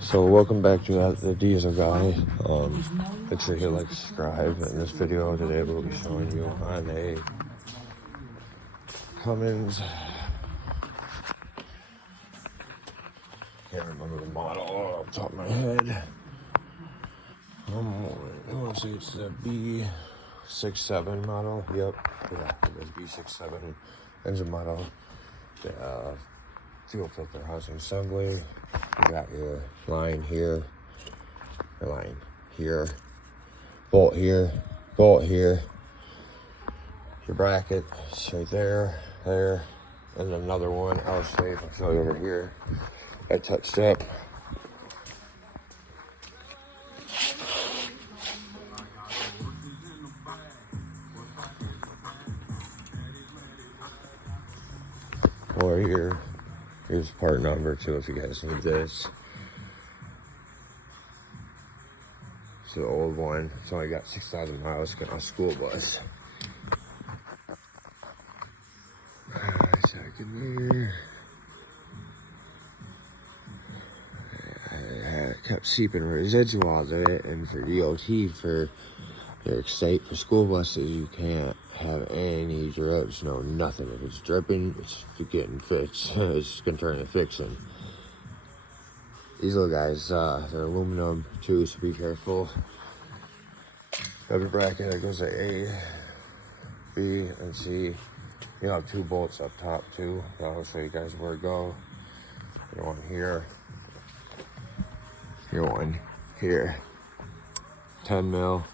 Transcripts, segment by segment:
So welcome back to the Diesel Guy. Make sure you like, subscribe. In this video today we'll be showing you on a Cummins. Can't remember the model off the top of my head. I want to say it's the B67 model. Yep, yeah, it is B67 engine model. The fuel filter housing assembly. You got your line here, bolt here, your bracket right there, and another one I'll show you over here. I touched up. Or here's part number 2 if you guys need this. It's the old one. It's only got 6,000 miles. Got my school bus. Second here. I kept seeping residuals in it, and for DOT for your state for school buses, you can't have any drips, no nothing. If it's dripping, it's getting fixed. It's gonna turn into fiction. These little guys, they're aluminum too, so be careful. Every bracket that goes to A, B, and C. You'll have 2 bolts up top too. I'll show you guys where to go. Your one here. Your one here. 10 mil.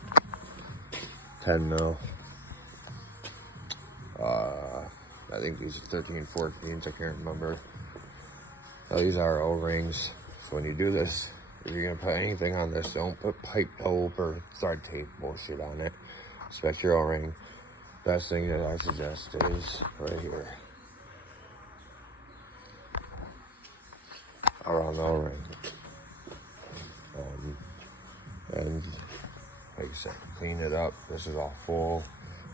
I think these are 13, 14s, I can't remember. Now, these are O-rings. So when you do this, if you're gonna put anything on this, don't put pipe dope or thread tape bullshit on it. Expect your O-ring. Best thing that I suggest is right here. Around the O-ring. And like I said, clean it up. This is all full.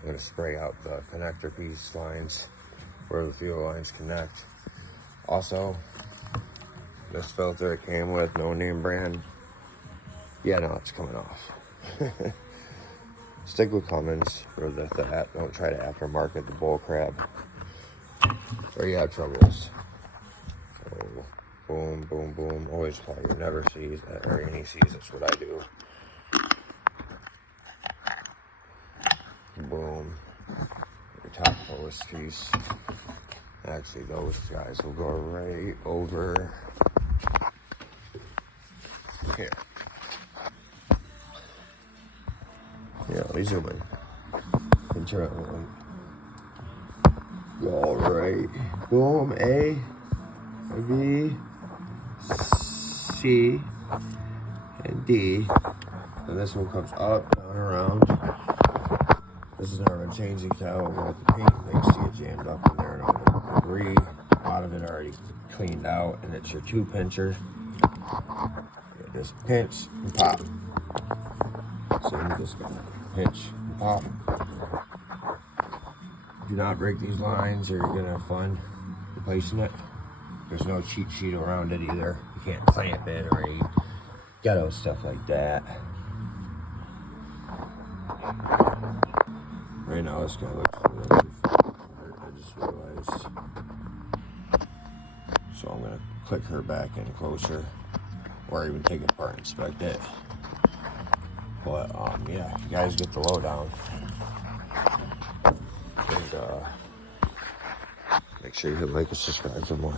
I'm gonna spray out the connector piece lines where the fuel lines connect. Also, this filter it came with, no name brand. Yeah, no, it's coming off. Stick with Cummins for that. Don't try to aftermarket the bull crap, or you have troubles. So, boom, boom, boom. Always apply your never C's or any C's. That's what I do. Boom. Your top post piece. Actually, those guys will go right over here. Yeah, these are my internal one. Go right. Boom. A, B, C, and D. And this one comes up, down, around. This is never changing towel with the paint things to get jammed up in there and all the debris. A lot of it already cleaned out, and it's your 2 pincher. You just pinch and pop. So you just gotta pinch and pop. Do not break these lines, or you're gonna have fun replacing it. There's no cheat sheet around it either. You can't clamp it or any ghetto stuff like that. Right now, it's gonna look a little too far. I just realized. So I'm gonna click her back in closer, or even take it apart and inspect it. But yeah, you guys get the lowdown. And make sure you hit like and subscribe for more.